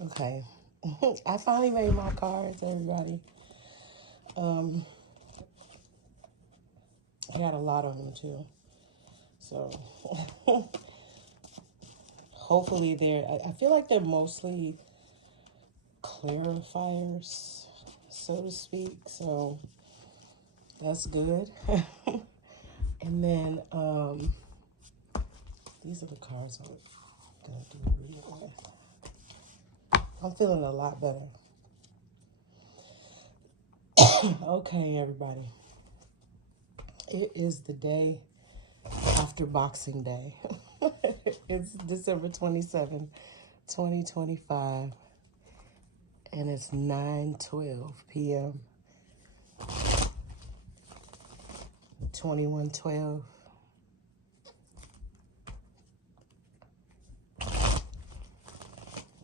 Okay. I finally made my cards, everybody. Um, I got a lot of them too. So hopefully I feel like they're mostly clarifiers, so to speak. So that's good. And then these are the cards I'm gonna do a reading with. I'm feeling a lot better. Okay, everybody. It is the day after Boxing Day. It's December 27th, 2025, and it's 9:12 p.m. 2112.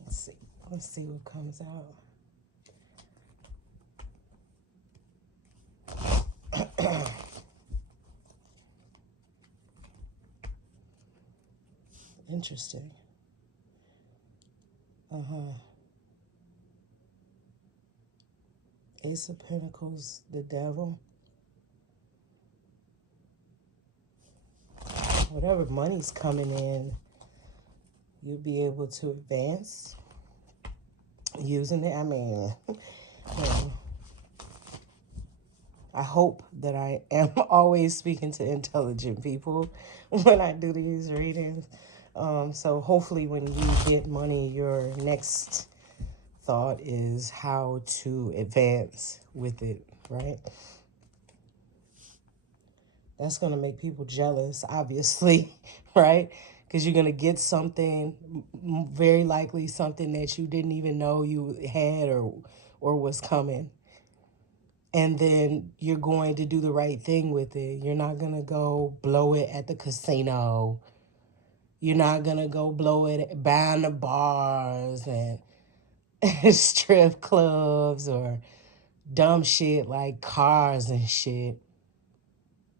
Let's see. Let's see what comes out. Interesting. Uh-huh. Ace of Pentacles, the devil. Whatever money's coming in, you'll be able to advance using it. I mean, I hope that I am always speaking to intelligent people when I do these readings. So hopefully when you get money, your next thought is how to advance with it, right? That's going to make people jealous, obviously, right? Because you're going to get something, very likely something that you didn't even know you had or was coming. And then you're going to do the right thing with it. You're not going to go blow it at the casino. You're not going to go blow it buying the bars and strip clubs or dumb shit like cars and shit.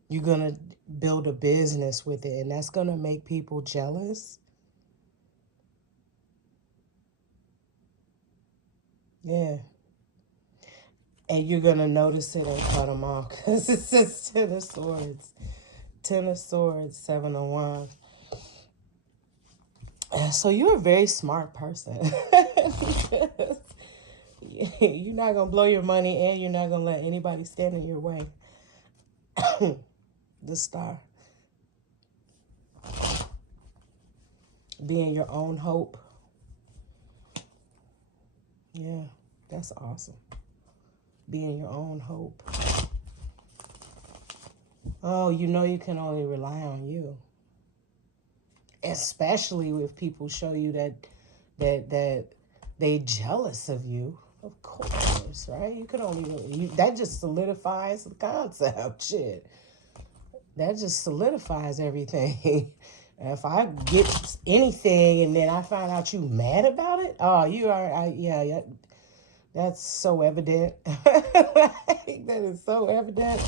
You're going to build a business with it, and that's going to make people jealous. Yeah. And you're going to notice it and cut them off because it says Ten of Swords. Ten of Swords, Seven of Wands. So you're a very smart person. You're not going to blow your money and you're not going to let anybody stand in your way. The Star. Being your own hope. Yeah, that's awesome. Being your own hope. Oh, you know you can only rely on you. Especially if people show you that they jealous of you. Of course, right? You can only that just solidifies the concept. Shit. That just solidifies everything. If I get anything and then I find out you mad about it, oh, you are, yeah, that's so evident. That is so evident.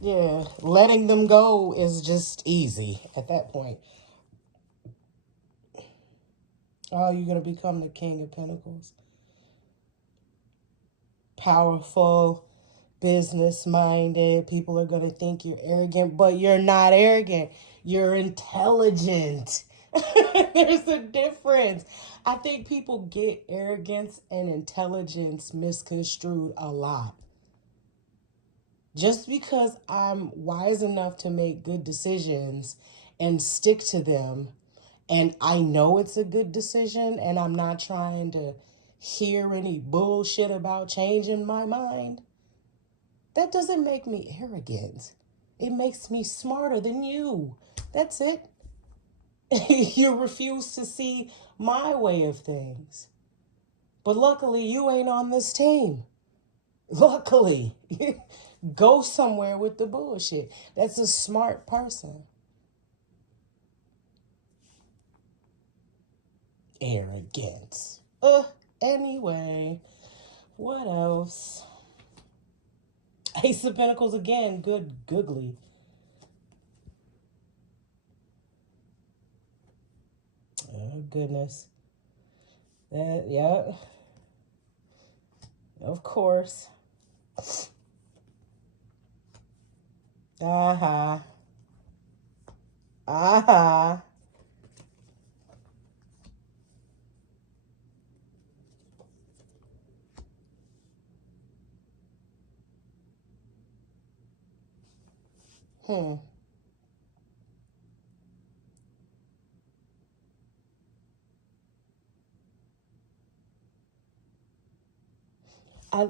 Yeah, letting them go is just easy at that point. Oh, you're going to become the King of Pentacles. Powerful, business minded. People are going to think you're arrogant, but you're not arrogant. You're intelligent. There's a difference. I think people get arrogance and intelligence misconstrued a lot. Just because I'm wise enough to make good decisions and stick to them, and I know it's a good decision, and I'm not trying to hear any bullshit about changing my mind, that doesn't make me arrogant. It makes me smarter than you. That's it. You refuse to see my way of things. But luckily, you ain't on this team. Luckily. Go somewhere with the bullshit. That's a smart person. Arrogance. Anyway, what else? Ace of Pentacles again. Good googly. Oh, goodness. Yeah, of course. Uh-huh. Uh-huh. Hmm.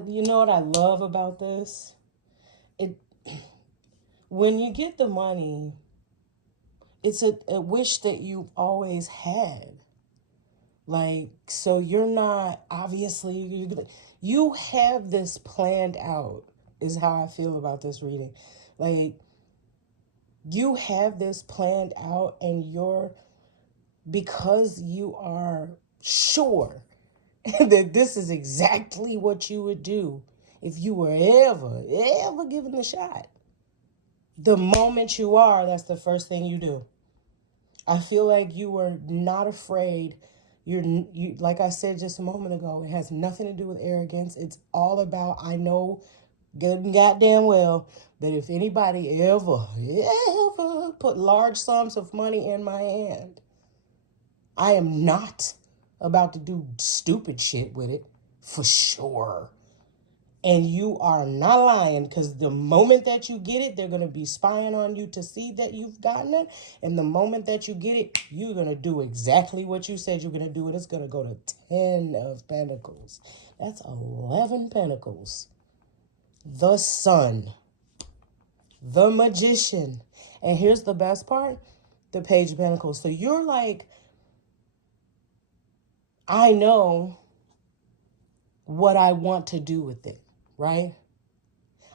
You know what I love about this? It When you get the money, it's a wish that you've always had. Like, so you're not obviously you have this planned out is how I feel about this reading. Like, you have this planned out, and because you are sure that this is exactly what you would do if you were ever given the shot. The moment you are, that's the first thing you do. I feel like you were not afraid. You like I said just a moment ago, it has nothing to do with arrogance. It's all about, I know good and goddamn well that if anybody ever put large sums of money in my hand, I am not about to do stupid shit with it, for sure. And you are not lying, because the moment that you get it, they're going to be spying on you to see that you've gotten it. And the moment that you get it, you're going to do exactly what you said you're going to do. And it's going to go to 10 of Pentacles. That's 11 Pentacles. The Sun. The Magician. And here's the best part. The Page of Pentacles. So you're like, I know what I want to do with it, right?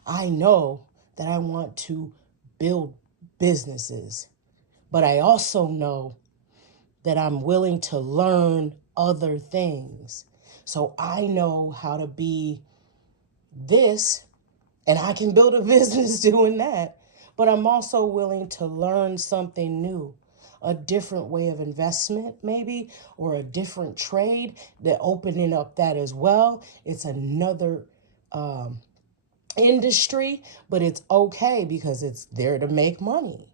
I know that I want to build businesses, but I also know that I'm willing to learn other things. So I know how to be this, and I can build a business doing that, but I'm also willing to learn something new. A different way of investment, maybe, or a different trade, that opening up that as well. It's another industry, but it's okay because it's there to make money.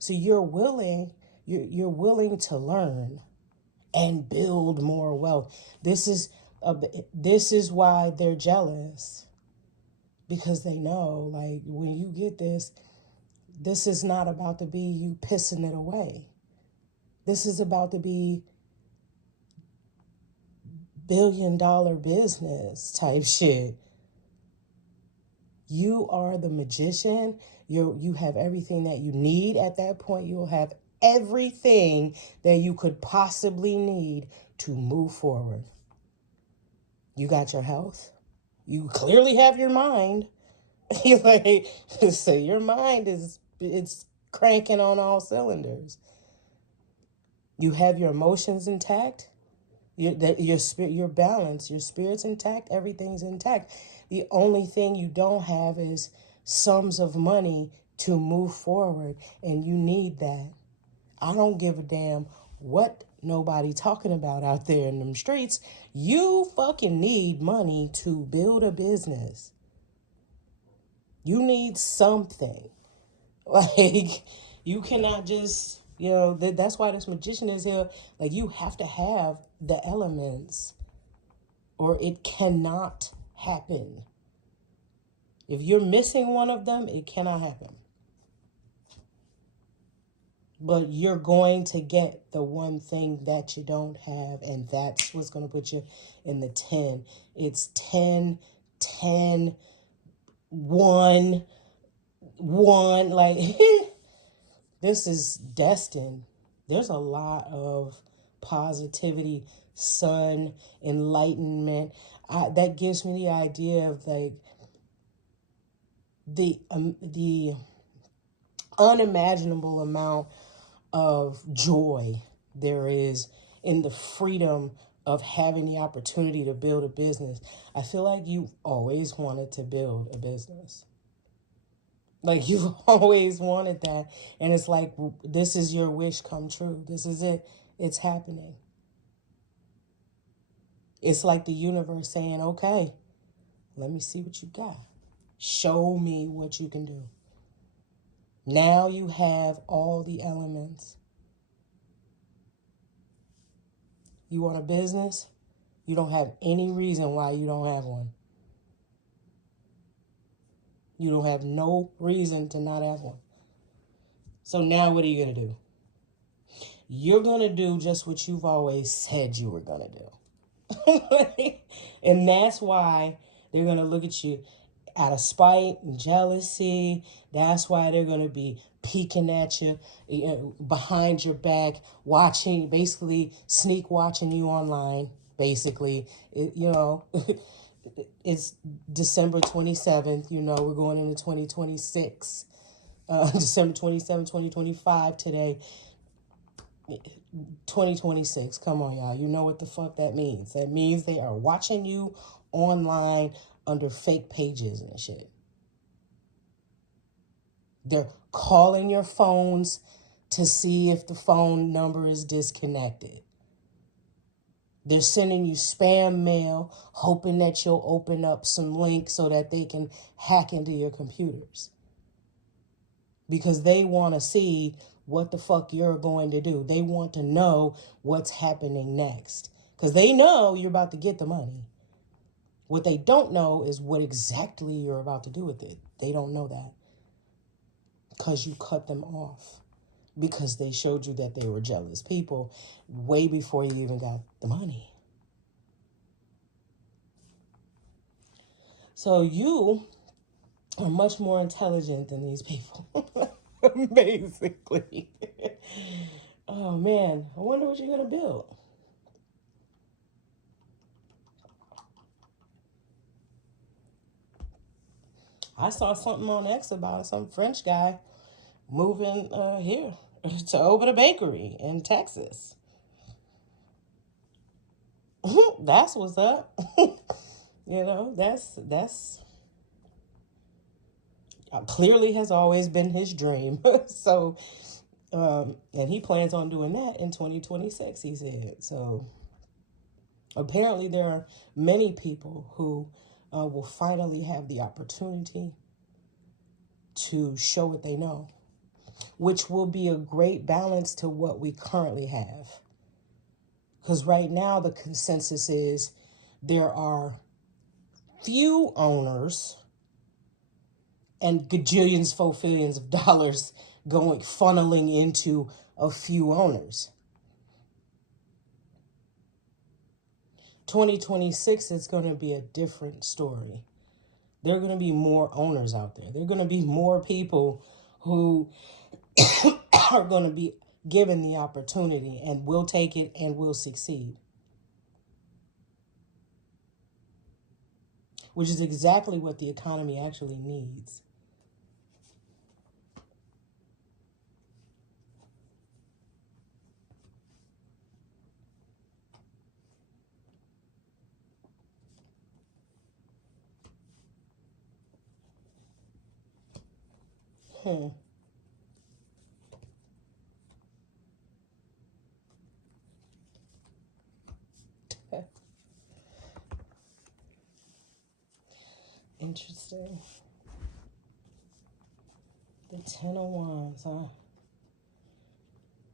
So you're willing to learn and build more wealth. This is why they're jealous, because they know, like, when you get this is not about to be you pissing it away. This is about to be $1 billion business type shit. You are the magician. You have everything that you need at that point. You'll have everything that you could possibly need to move forward. You got your health. You clearly have your mind. You like, so your mind it's cranking on all cylinders. You have your emotions intact. Your spirit, your balance, your spirit's intact. Everything's intact. The only thing you don't have is sums of money to move forward, and you need that. I don't give a damn what nobody talking about out there in them streets. You fucking need money to build a business. You need something. Like, you cannot just, that's why this magician is here. Like, you have to have the elements, or it cannot happen. If you're missing one of them, it cannot happen. But you're going to get the one thing that you don't have, and that's what's going to put you in the 10. It's 10, 10, 1, 1. Like, this is destined. There's a lot of positivity, sun, enlightenment. That gives me the idea of, like, the unimaginable amount of joy there is in the freedom of having the opportunity to build a business. I feel like you've always wanted to build a business. Like, you've always wanted that. And it's like, this is your wish come true. This is it. It's happening. It's like the universe saying, okay, let me see what you got. Show me what you can do. Now you have all the elements. You want a business? You don't have any reason why you don't have one. You don't have no reason to not have one. So now what are you going to do? You're going to do just what you've always said you were going to do. And that's why they're going to look at you out of spite and jealousy. That's why they're going to be peeking at you, behind your back, watching, basically sneak watching you online, basically. It's December 27th, we're going into 2026. December 27th, 2025 today. 2026. Come on, y'all. You know what the fuck that means. That means they are watching you online under fake pages and shit. They're calling your phones to see if the phone number is disconnected. They're sending you spam mail, hoping that you'll open up some links so that they can hack into your computers. Because they want to see what the fuck you're going to do. They want to know what's happening next. Because they know you're about to get the money. What they don't know is what exactly you're about to do with it. They don't know that. Because you cut them off. Because they showed you that they were jealous people way before you even got the money. So you are much more intelligent than these people. Basically. Oh man, I wonder what you're going to build. I saw something on X about some French guy moving here to open a bakery in Texas. That's what's up. That's clearly has always been his dream. So, and he plans on doing that in 2026, he said. So apparently there are many people who will finally have the opportunity to show what they know, which will be a great balance to what we currently have. Because right now the consensus is there are few owners and gajillions, fulfillions of dollars funneling into a few owners. 2026 is going to be a different story. There are going to be more owners out there. There are going to be more people who are going to be given the opportunity and will take it and will succeed. Which is exactly what the economy actually needs. Interesting. The 10 of Wands, huh?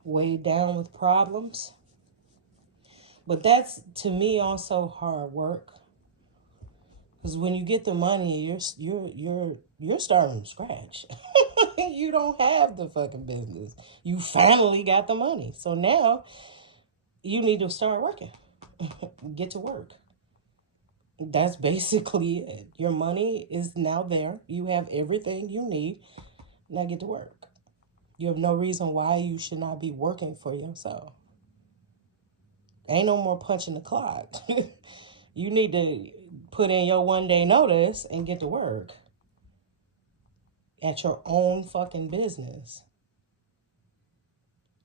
Weighed down with problems. But that's, to me, also hard work. Because when you get the money, you're starting from scratch. You don't have the fucking business. You finally got the money. So now you need to start working. Get to work. That's basically it. Your money is now there. You have everything you need. Now get to work. You have no reason why you should not be working for yourself. Ain't no more punching the clock. You need to put in your 1 day notice and get to work at your own fucking business.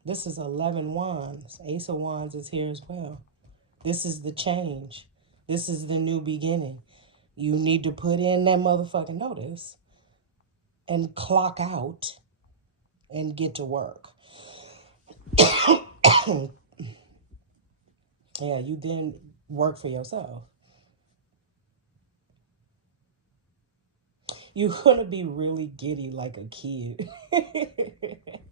This is 11 Wands. Ace of Wands is here as well. This is the change. This is the new beginning. You need to put in that motherfucking notice and clock out and get to work. Yeah, work for yourself. You're gonna be really giddy like a kid.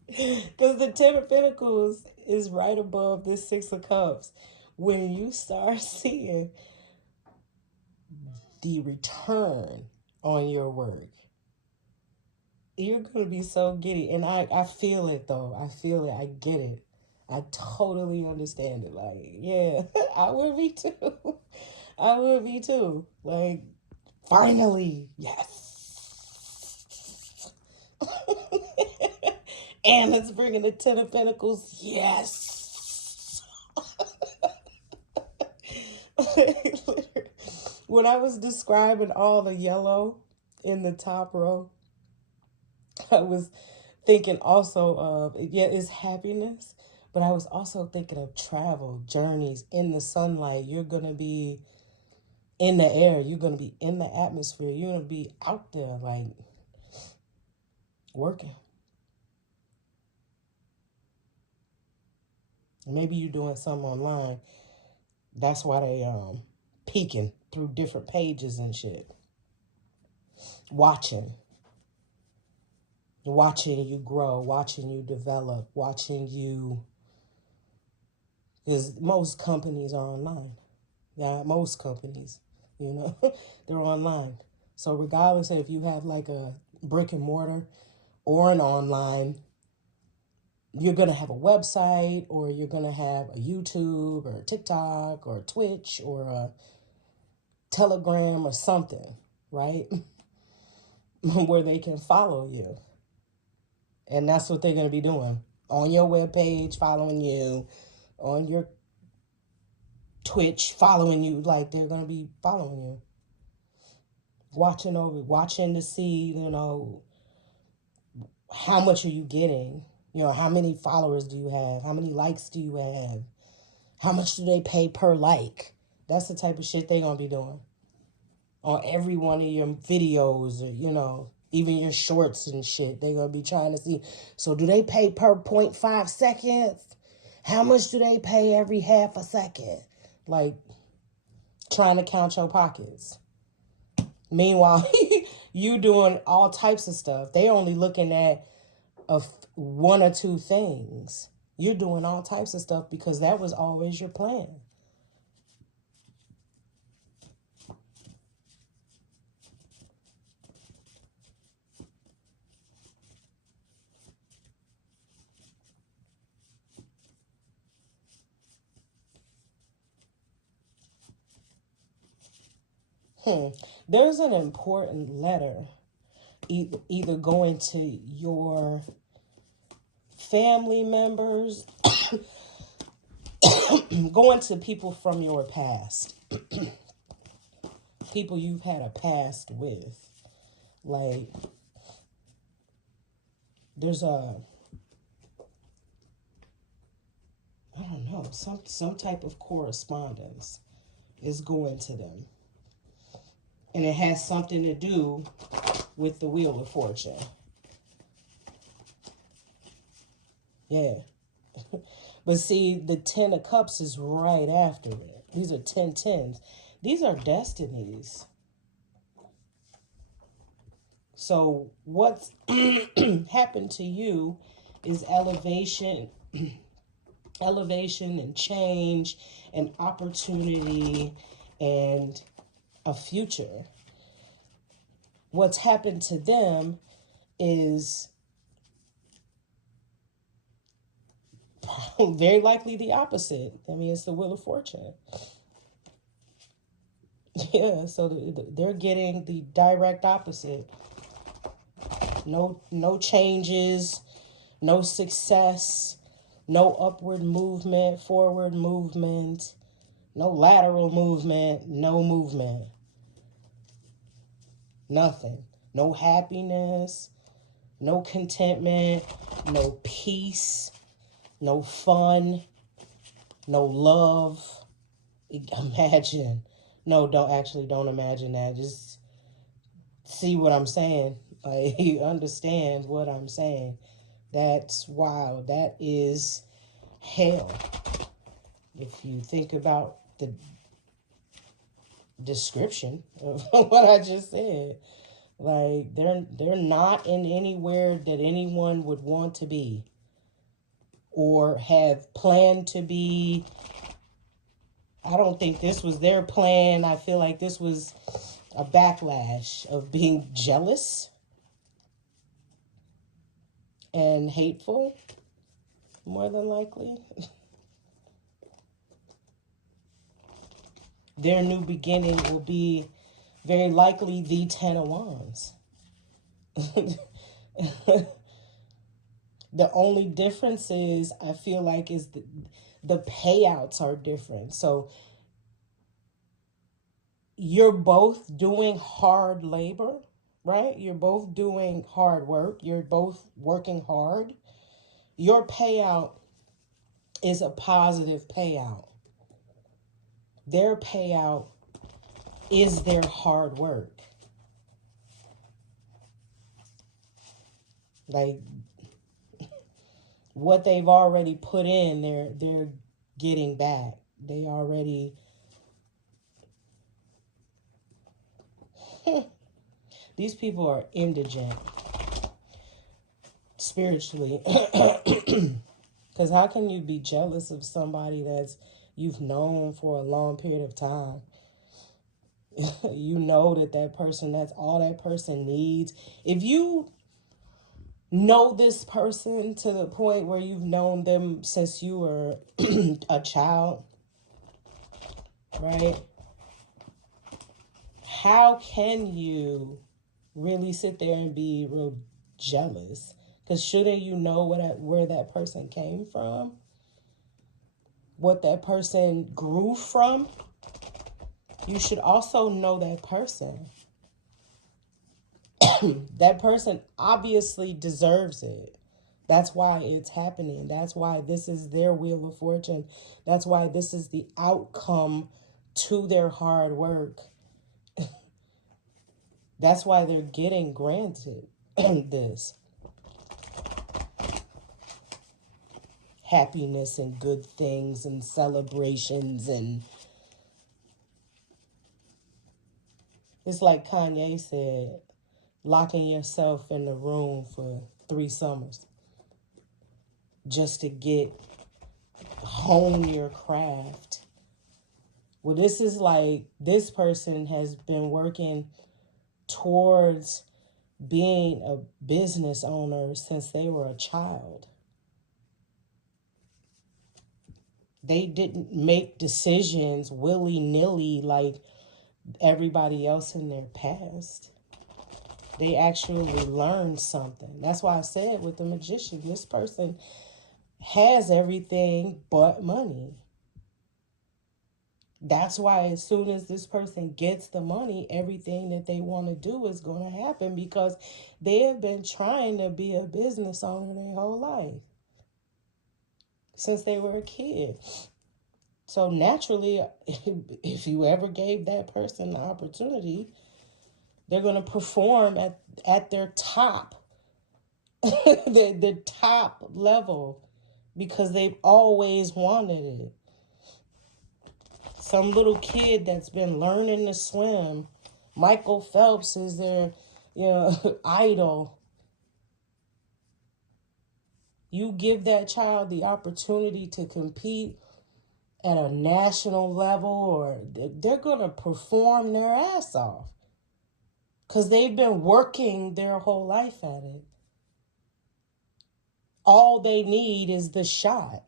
Because the Ten of Pentacles is right above this Six of Cups. When you start seeing the return on your work, you're going to be so giddy. And I feel it, though. I feel it. I get it. I totally understand it. Like, yeah, I would be too. I would be too. Like, finally, yes. And it's bringing the Ten of Pentacles. Yes. When I was describing all the yellow in the top row, I was thinking also of, yeah, it's happiness, but I was also thinking of travel, journeys in the sunlight. You're going to be in the air. You're going to be in the atmosphere. You're going to be out there, like, working. Maybe you're doing something online. That's why they peeking through different pages and shit. Watching you grow, watching you develop, watching you, because most companies are online. Yeah, most companies, they're online. So regardless if you have like a brick and mortar or an online, you're going to have a website, or you're going to have a YouTube or a TikTok or a Twitch or a Telegram or something, right? Where they can follow you. And that's what they're going to be doing on your webpage, following you, on your Twitch, following you. Like, they're going to be following you, watching to see, how much are you getting? How many followers do you have? How many likes do you have? How much do they pay per like? That's the type of shit they're going to be doing on every one of your videos, or, even your shorts and shit. They're going to be trying to see, so do they pay per 0.5 seconds? How much do they pay every half a second? Like, trying to count your pockets. Meanwhile, you doing all types of stuff. They only looking at one or two things. You're doing all types of stuff because that was always your plan. There's an important letter either going to your family members, going to people from your past, people you've had a past with. Like, there's I don't know, some type of correspondence is going to them. And it has something to do with the Wheel of Fortune. Yeah. But see, the Ten of Cups is right after it. These are 10 tens. These are destinies. So what's happened to you is elevation and change and opportunity and a future. What's happened to them is very likely the opposite. I mean, it's the Wheel of Fortune. Yeah, so they're getting the direct opposite. No changes, no success, no upward movement, forward movement, no lateral movement, no movement. Nothing. No happiness, no contentment, no peace, no fun, no love. Imagine. No, don't imagine that. Just see what I'm saying. You understand what I'm saying. That's wild. That is hell. If you think about the description of what I just said. Like they're not in anywhere that anyone would want to be or have planned to be. I don't think this was their plan. I feel like this was a backlash of being jealous and hateful, more than likely. Their new beginning will be very likely the Ten of Wands. The only difference is, I feel like, is the payouts are different. So you're both doing hard labor, right? You're both doing hard work. You're both working hard. Your payout is a positive payout. Their payout is their hard work. Like what they've already put in, they're getting back. They already these people are indigent spiritually. Because how can you be jealous of somebody that's you've known for a long period of time? You know that person, that's all that person needs. If you know this person to the point where you've known them since you were a child, right? How can you really sit there and be real jealous? Because shouldn't you know where that person came from? What that person grew from? You should also know that person. That person obviously deserves it. That's why it's happening. That's why this is their wheel of fortune. That's why this is the outcome to their hard work. That's why they're getting granted this happiness and good things and celebrations. And it's like Kanye said, locking yourself in the room for 3 summers just to hone your craft. Well, this is like, this person has been working towards being a business owner since they were a child. They didn't make decisions willy-nilly like everybody else in their past. They actually learned something. That's why I said with the magician, this person has everything but money. That's why as soon as this person gets the money, everything that they want to do is going to happen, because they have been trying to be a business owner their whole life, since they were a kid. So naturally, if you ever gave that person the opportunity, they're going to perform at their top, the top level, because they've always wanted it. Some little kid that's been learning to swim, Michael Phelps is their, idol. You give that child the opportunity to compete at a national level, or they're going to perform their ass off, because they've been working their whole life at it. All they need is the shot.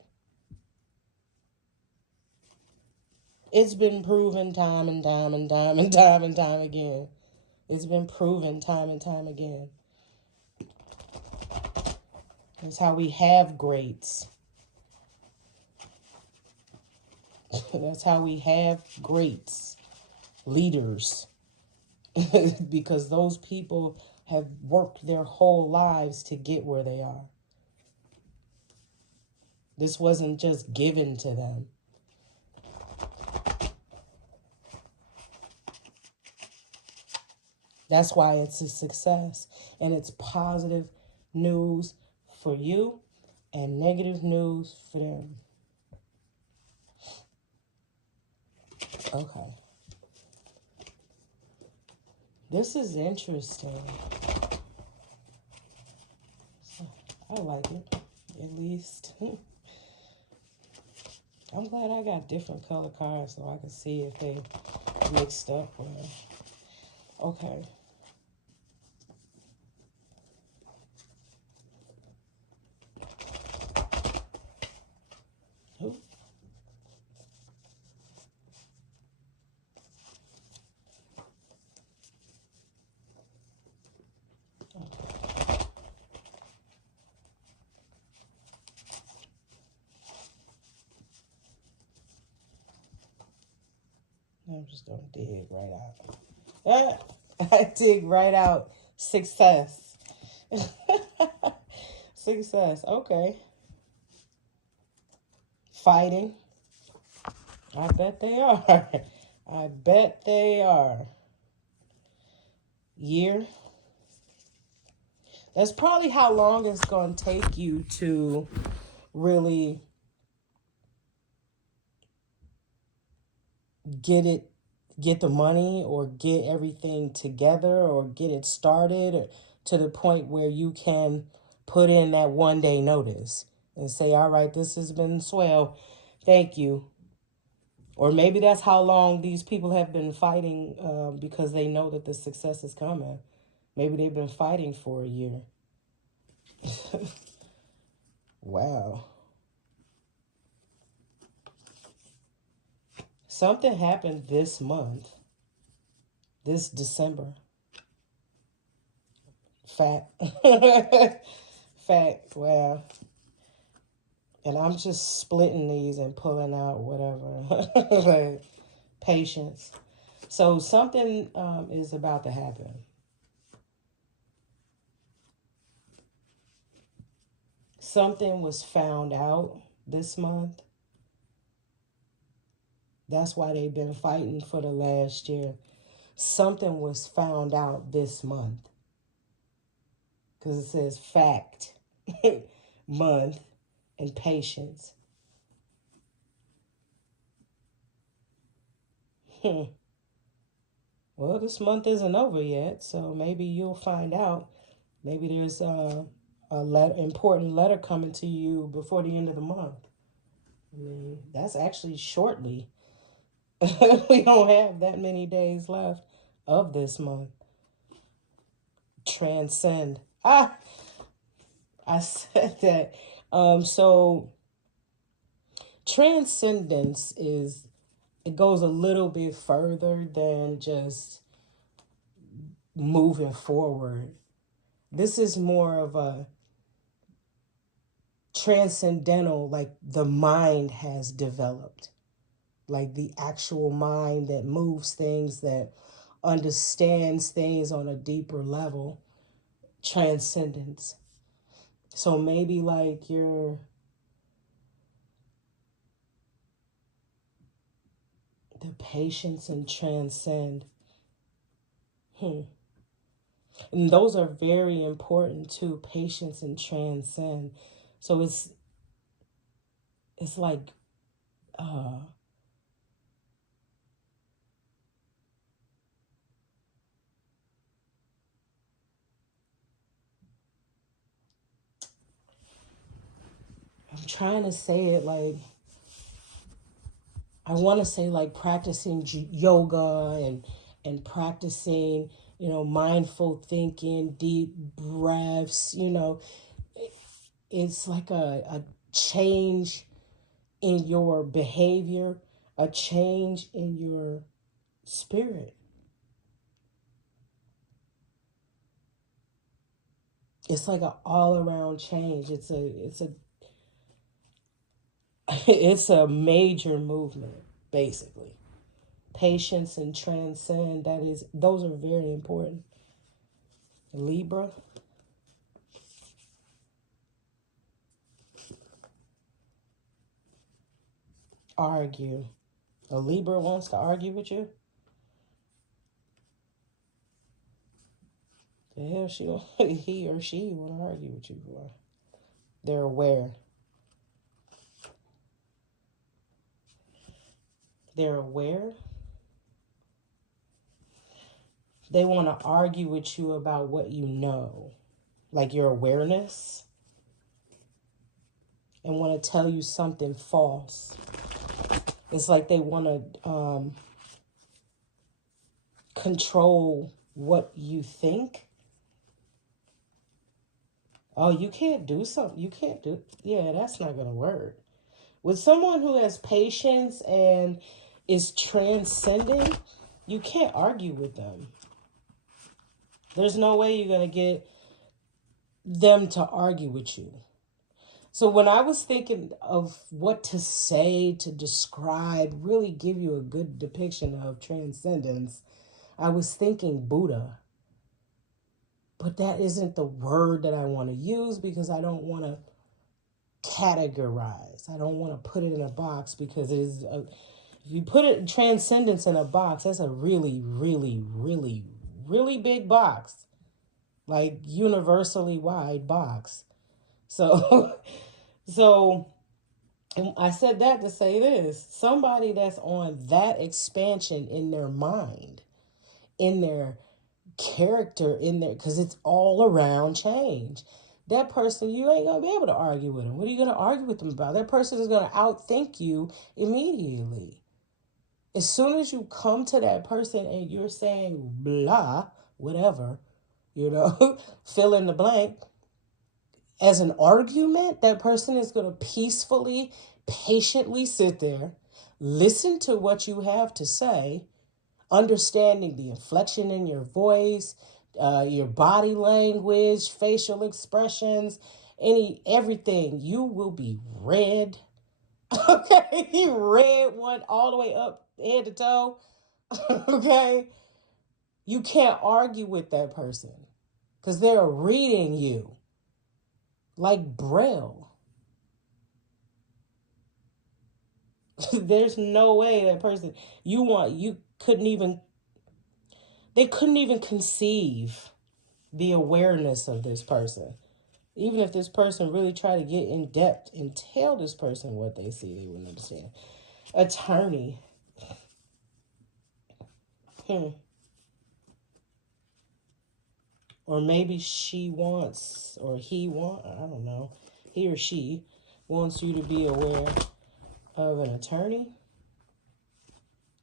It's been proven time and time and time and time and time again. It's been proven time and time again. That's how we have greats. That's how we have greats, leaders, because those people have worked their whole lives to get where they are. This wasn't just given to them. That's why it's a success, and it's positive news for you and negative news for them. Okay. This is interesting. I like it, at least. I'm glad I got different color cards so I can see if they mixed up or... Okay. Ooh. I'm just gonna dig right out. I dig right out. Success. Success. Okay. Fighting. I bet they are. I bet they are. Year. That's probably how long it's going to take you to really get the money or get everything together or get it started or to the point where you can put in that 1 day notice and say, all right, this has been swell. Thank you. Or maybe that's how long these people have been fighting because they know that the success is coming. Maybe they've been fighting for a year. Wow. Something happened this month, this December. Fact. Fact. Wow. And I'm just splitting these and pulling out whatever. Like, patience. So something is about to happen. Something was found out this month. That's why they've been fighting for the last year. Something was found out this month. Because it says fact, month, and patience. Well, this month isn't over yet, so maybe you'll find out. Maybe there's important letter coming to you before the end of the month. I mean, that's actually shortly. We don't have that many days left of this month. Transcend. I said that. So transcendence is, it goes a little bit further than just moving forward. This is more of a transcendental, like the mind has developed, like the actual mind that moves things, that understands things on a deeper level. Transcendence. So maybe like you're the patience and transcend. And those are very important too, patience and transcend. So it's like uh I'm trying to say it like, I want to say like practicing yoga and practicing, mindful thinking, deep breaths, it's like a change in your behavior, a change in your spirit. It's like an all around change. It's a major movement, basically. Patience and transcend, those are very important. Libra. Argue. A Libra wants to argue with you? The hell he or she want to argue with you for? They're aware. They're aware. They want to argue with you about what you know, like your awareness, and want to tell you something false. It's like they want to control what you think. Oh, you can't do something. You can't do. Yeah, that's not going to work. With someone who has patience and is transcending, you can't argue with them. There's no way you're going to get them to argue with you. So when I was thinking of what to say to describe, really give you a good depiction of transcendence, I was thinking Buddha. But that isn't the word that I want to use because I don't want to categorize. I don't want to put it in a box because it is if you put it transcendence in a box, that's a really, really, really, really big box. Like universally wide box. So so and I said that to say this. Somebody that's on that expansion in their mind, in their character, in there, because it's all around change. That person, you ain't gonna be able to argue with them. What are you gonna argue with them about? That person is gonna outthink you immediately. As soon as you come to that person and you're saying blah, whatever, fill in the blank, as an argument, that person is gonna peacefully, patiently sit there, listen to what you have to say, understanding the inflection in your voice, your body language, facial expressions, everything. You will be red. Okay, red one all the way up head to toe. Okay, you can't argue with that person because they're reading you like Braille. There's no way that person you couldn't even they couldn't even conceive the awareness of this person. Even if this person really tried to get in depth and tell this person what they see, they wouldn't understand. Attorney. Or maybe she wants, or he wants, I don't know, he or she wants you to be aware of an attorney,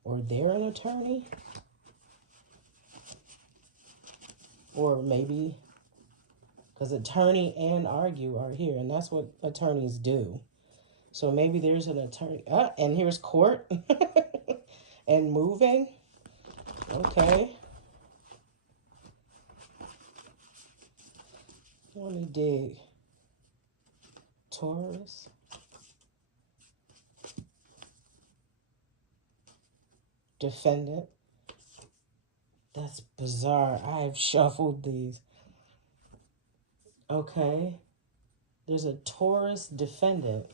or they're an attorney, or maybe, because attorney and argue are here, and that's what attorneys do. So maybe there's an attorney, and here's court, and moving, okay. Let me dig. Taurus. Defendant. That's bizarre. I have shuffled these. Okay. There's a Taurus defendant.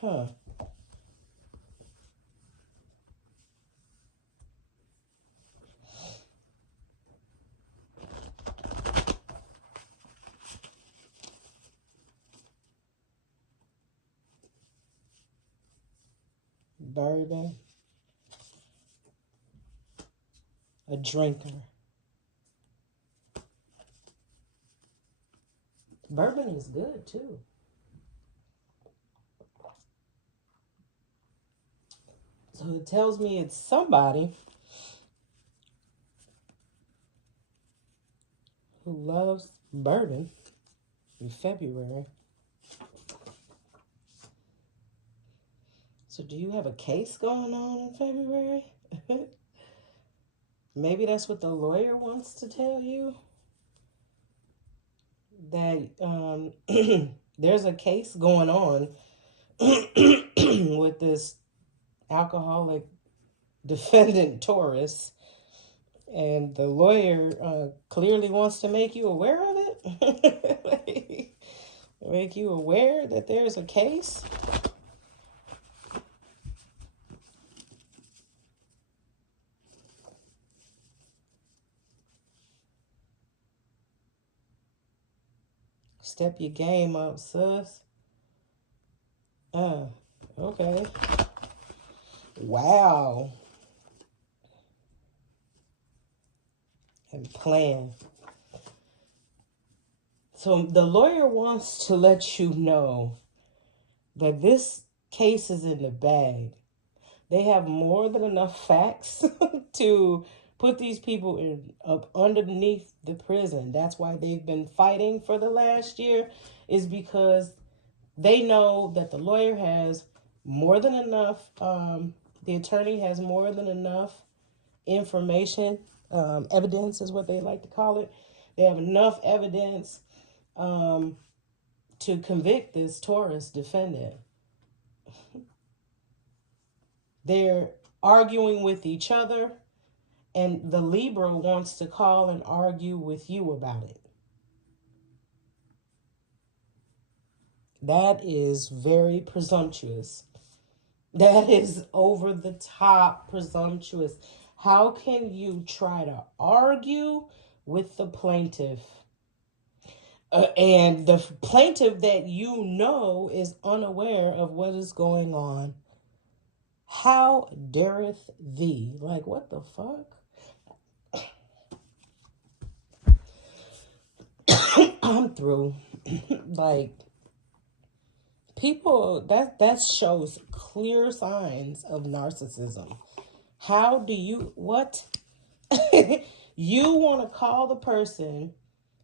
Huh. Bourbon. A drinker. Bourbon is good too. So it tells me it's somebody who loves bourbon in February. So do you have a case going on in February? Maybe that's what the lawyer wants to tell you. That there's a case going on with this alcoholic defendant Taurus, and the lawyer clearly wants to make you aware of it. Make you aware that there's a case. Step your game up, sus. Okay. Wow. And plan. So the lawyer wants to let you know that this case is in the bag. They have more than enough facts to put these people in up underneath the prison. That's why they've been fighting for the last year, is because they know that the lawyer has more than enough. The attorney has more than enough information. Evidence is what they like to call it. They have enough evidence to convict this Taurus defendant. They're arguing with each other, and the Libra wants to call and argue with you about it. That is very presumptuous. That is over the top presumptuous. How can you try to argue with the plaintiff? And the plaintiff that you know is unaware of what is going on. How dareth thee? Like, what the fuck? I'm through. Like, people, that shows clear signs of narcissism. How do you, what? You want to call the person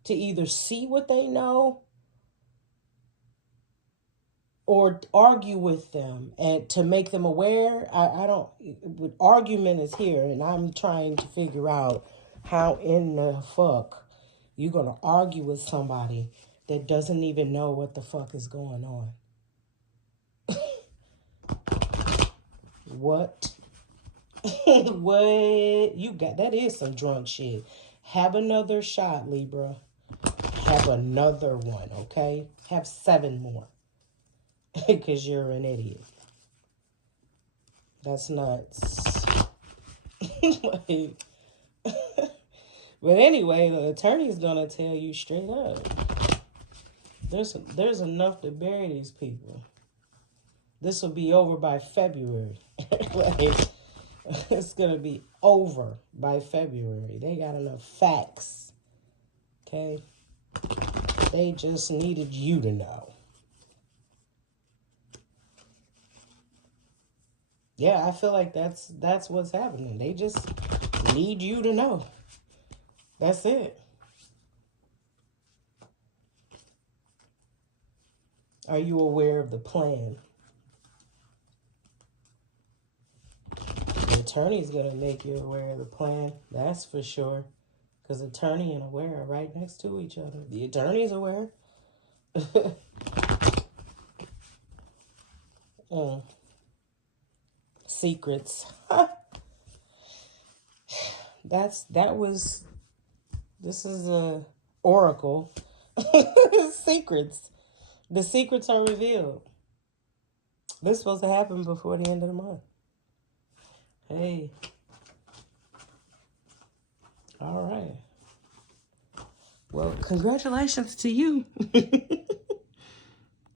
to either see what they know or argue with them and to make them aware. I don't, argument is here, and I'm trying to figure out how in the fuck you're going to argue with somebody that doesn't even know what the fuck is going on. What? What? You got, that is some drunk shit. Have another shot, Libra. Have another one, okay? Have 7 more. Because you're an idiot. That's nuts. But anyway, the attorney's gonna tell you straight up. There's enough to bury these people. This will be over by February. Like, it's gonna be over by February. They got enough facts. Okay? They just needed you to know. Yeah, I feel like that's what's happening. They just need you to know. That's it. Are you aware of the plan? The attorney's going to make you aware of the plan. That's for sure. Because attorney and aware are right next to each other. The attorney's aware. Secrets. This is a oracle. Secrets. The secrets are revealed. This is supposed to happen before the end of the month. Hey. All right. Well, congratulations to you.